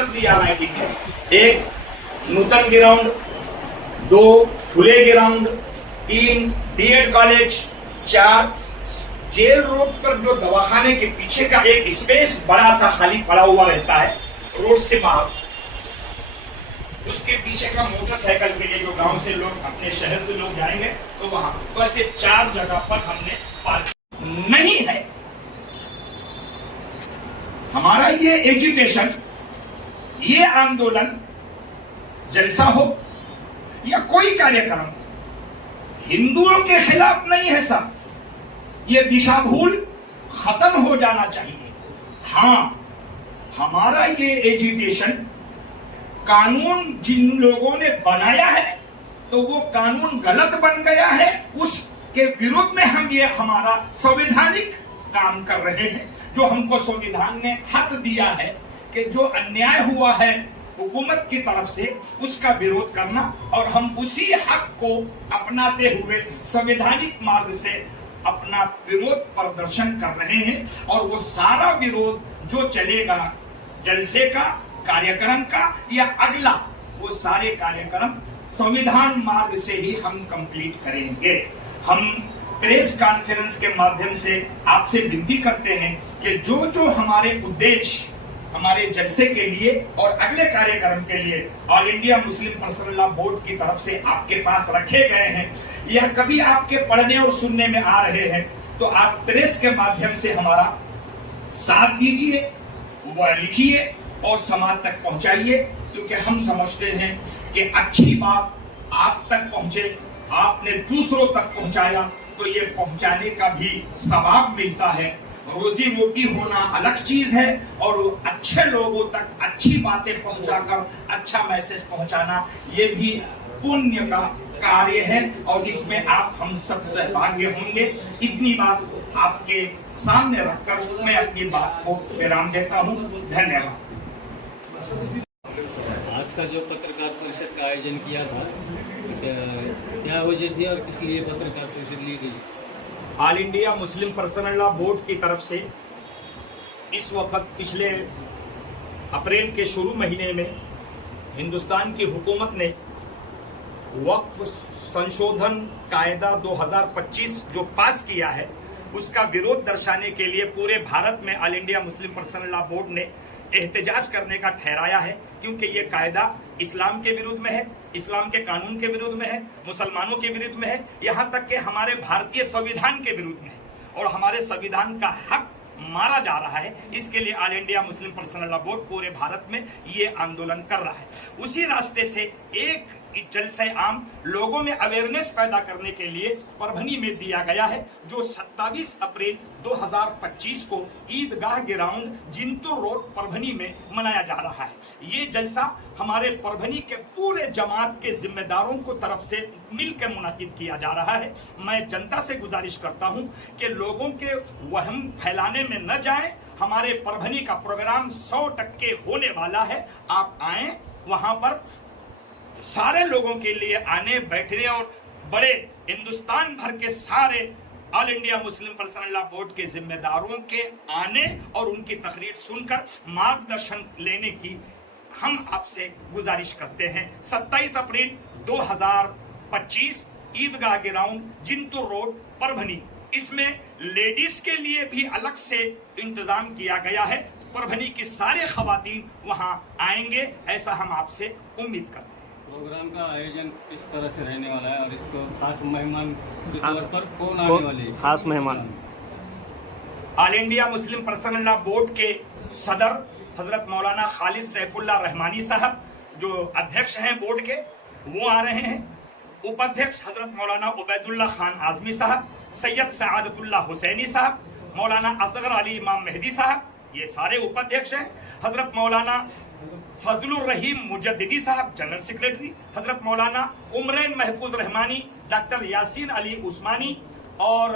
Letter दिया writing है। एक Nutan ground, 2 Phule ground, 3 D Ed college, 4 jail road पर जो दवाखाने के पीछे का एक स्पेस बड़ा सा खाली पड़ा हुआ रहता है रोड से बाहर, उसके पीछे का मोटरसाइकिल के लिए जो गांव से लोग अपने शहर से लोग जाएंगे तो वहां, तो ऐसे 4 जगह पर हमने पार्किंग नहीं है। हमारा ये एजुटेशन, ये आंदोलन, जलसा हो या कोई कार्यक्रम हिंदुओं के खिलाफ नहीं है साहब। ये दिशा भूल खत्म हो जाना चाहिए। हाँ, हमारा ये एजुटेशन कानून जिन लोगों ने बनाया है तो वो कानून गलत बन गया है, उसके विरोध में हम ये हमारा संवैधानिक काम कर रहे हैं। जो हमको संविधान ने हक दिया है कि जो अन्याय हुआ है हुकूमत की तरफ से उसका विरोध करना, और हम उसी हक को अपनाते हुए संवैधानिक मार्ग से अपना विरोध प्रदर्शन कर रहे हैं। और वो सारा विरोध जो चलेगा जलसे का, कार्यक्रम का या अगला, वो सारे कार्यक्रम संविधान मार्ग से ही हम कंप्लीट करेंगे। हम प्रेस कॉन्फ्रेंस के माध्यम से आपसे विनती करते हैं कि जो जो हमारे उद्देश्य हमारे जलसे के लिए और अगले कार्यक्रम के लिए all India Muslim personal law board की तरफ से आपके पास रखे गए हैं या कभी आपके पढ़ने और सुनने में आ रहे हैं, तो आप प्रेस के माध्यम से हमारा साथ दीजिए, वह लिखिए और समाज तक पहुंचाइए। क्योंकि हम समझते हैं कि अच्छी बात आप तक पहुंचे, आपने दूसरों तक पहुंचाया तो ये पहुंचाने का भी सवाब मिलता है। रोजी रोटी होना अलग चीज है और अच्छे लोगों तक अच्छी बातें पहुंचाकर अच्छा मैसेज पहुंचाना ये भी पुण्य का कार्य है, और इसमें आप हम सब सहभागी होंगे। इतनी बात आपके सामने रखकर मैं अपनी बात को विराम देता हूं। धन्यवाद। आज का जो पत्रकार परिषद का आयोजन किया था, क्या वजह थी और किस लिए पत्रकार परिषद ली गई? All India Muslim personal law board की तरफ से इस वक्त पिछले अप्रैल के शुरू महीने में हिंदुस्तान की हुकूमत ने वक्फ संशोधन कायदा 2025 जो पास किया है उसका विरोध दर्शाने के लिए पूरे भारत में all India Muslim personal law board ने एहतजाज करने का ठहराया है। क्योंकि ये कायदा इस्लाम के विरुद्ध में है, इस्लाम के कानून के विरुद्ध में है, मुसलमानों के विरुद्ध में है, यहाँ तक कि हमारे भारतीय संविधान के विरुद्ध में है और हमारे संविधान का हक मारा जा रहा है। इसके लिए all India Muslim personal law board पूरे भारत में ये आंदोलन कर रहा है। उसी रास्ते से एक जलसे आम लोगों में अवेयरनेस पैदा करने के लिए परभनी में दिया गया है, जो 27 अप्रैल 2025 को ईदगाह ग्राउंड जिंतूर रोड परभनी में मनाया जा रहा है। ये जलसा हमारे परभनी के पूरे जमात के जिम्मेदारों को तरफ से मिलकर मुनाकिद किया जा रहा है। मैं जनता से गुजारिश करता हूं कि लोगों के वहम फैलाने में न जाएं। हमारे परभनी का प्रोग्राम 100% होने वाला है। आप आए, वहां पर सारे लोगों के लिए आने बैठने और बड़े हिंदुस्तान भर के सारे all India Muslim personal law board के जिम्मेदारों के आने और उनकी तकरीर सुनकर मार्गदर्शन लेने की हम आपसे गुजारिश करते हैं। 27 अप्रैल 2025 ईदगाह ग्राउंड जिंतूर रोड परभनी। इसमें लेडीज के लिए भी अलग से इंतजाम किया गया है। परभनी की सारे खवातीन वहां आएंगे, ऐसा हम आपसे उम्मीद करते हैं। प्रोग्राम का आयोजन किस तरह से रहने वाला है और इसको खास मेहमान के तौर पर कौन आने वाले हैं? खास मेहमान all India Muslim personal law board के सदर हजरत मौलाना खालिद सैफुल्लाह रहमानी साहब जो अध्यक्ष हैं बोर्ड के, वो आ रहे हैं। उपाध्यक्ष हजरत मौलाना उबैदुल्ला खान आजमी साहब, सैयद सआदतुल्ला हुसैनी साहब, मौलाना असगर अली इमाम मेहदी साहब, ये सारे उपाध्यक्ष हैं। हजरत मौलाना फजलुर रहीम मुजद्दिदी साहब जनरल सेक्रेटरी, हजरत मौलाना उमरैन महफूज रहमानी, डॉक्टर यासीन अली उस्मानी और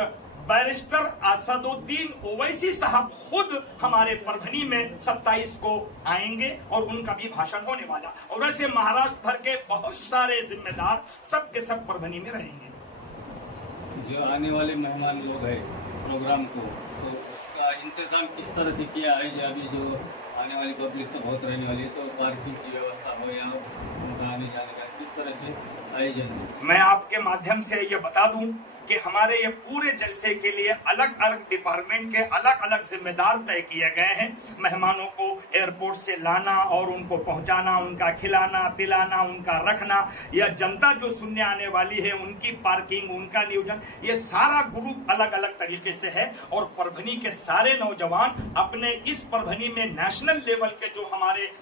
बैरिस्टर असदुद्दीन ओवैसी साहब खुद हमारे परभनी में 27 को आएंगे और उनका भी भाषण होने वाला। और वैसे महाराष्ट्र भर के बहुत सारे जिम्मेदार सब के सब परभनी में रहेंगे। जो आने वाले मेहमान लोग हैं प्रोग्राम को, तो उसका इंतजाम किस तरह से किया है? जो अभी जो आने वाली पब्लिक तो बहुत रहने वाली है, तो पार्किंग की व्यवस्था हो या उनका आने जाने का किस तरह से आयोजन है? मैं आपके माध्यम से ये बता दूं कि हमारे ये पूरे जलसे के लिए अलग अलग डिपार्टमेंट के अलग अलग जिम्मेदार तय किए गए हैं। मेहमानों को एयरपोर्ट से लाना और उनको पहुंचाना, उनका खिलाना पिलाना, उनका रखना, या जनता जो सुनने आने वाली है उनकी पार्किंग, उनका नियोजन, ये सारा ग्रुप अलग अलग तरीके से है। और परभनी के सारे नौजवान अपने इस परभनी में नेशनल लेवल के जो हमारे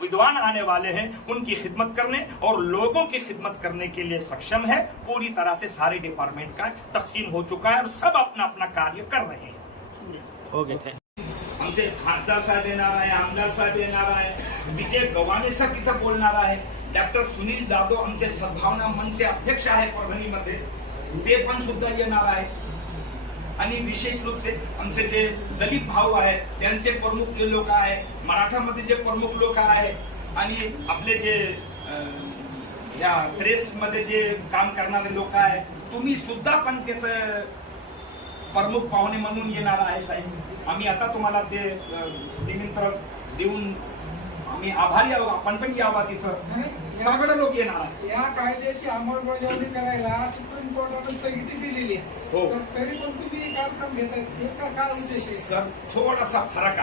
विद्वान आने वाले हैं उनकी खिदमत करने और लोगों की खिदमत करने के लिए सक्षम है। पूरी तरह से सारे डिपार्टमेंट का तकसीम हो चुका है और सब अपना अपना कार्य कर रहे हैं। Okay, thank you. आमचे खासदार साहेब येणार आहे, आमदार साहेब येणार आहे, विजय गव्हाणे साहेब तिथं बोलणार आहे, डॉक्टर सुनील जाधव आमचे सद्भावना मंचचे अध्यक्ष आहे परभणीमध्ये, ते पण सुद्धा येणार आहे. आणि विशेष रूप से आमचे जे दलित भाऊ आहेत त्यांचे प्रमुख जे लोक आहे, मराठामध्ये जे प्रमुख लोक आहे, आणि आपले जे या प्रेसमध्ये जे काम करणारे लोक आहे, तुम्ही सुद्धा पण त्याचं प्रमुख पाहुणे म्हणून येणार आहे साहेब. आम्ही आता तुम्हाला ते निमंत्रण देऊन आम्ही आभारी आहोत. आपण पण यावा, तिथं सगळे लोक येणार आहे. या कायद्याची अंमलबजावणी करायला सुप्रीम कोर्टाने स्थगिती दिलेली आहे. हो. तरी पण तुम्ही कार्यक्रम घेताय, काय उद्देश आहे? सर थोडासा फरक आहे.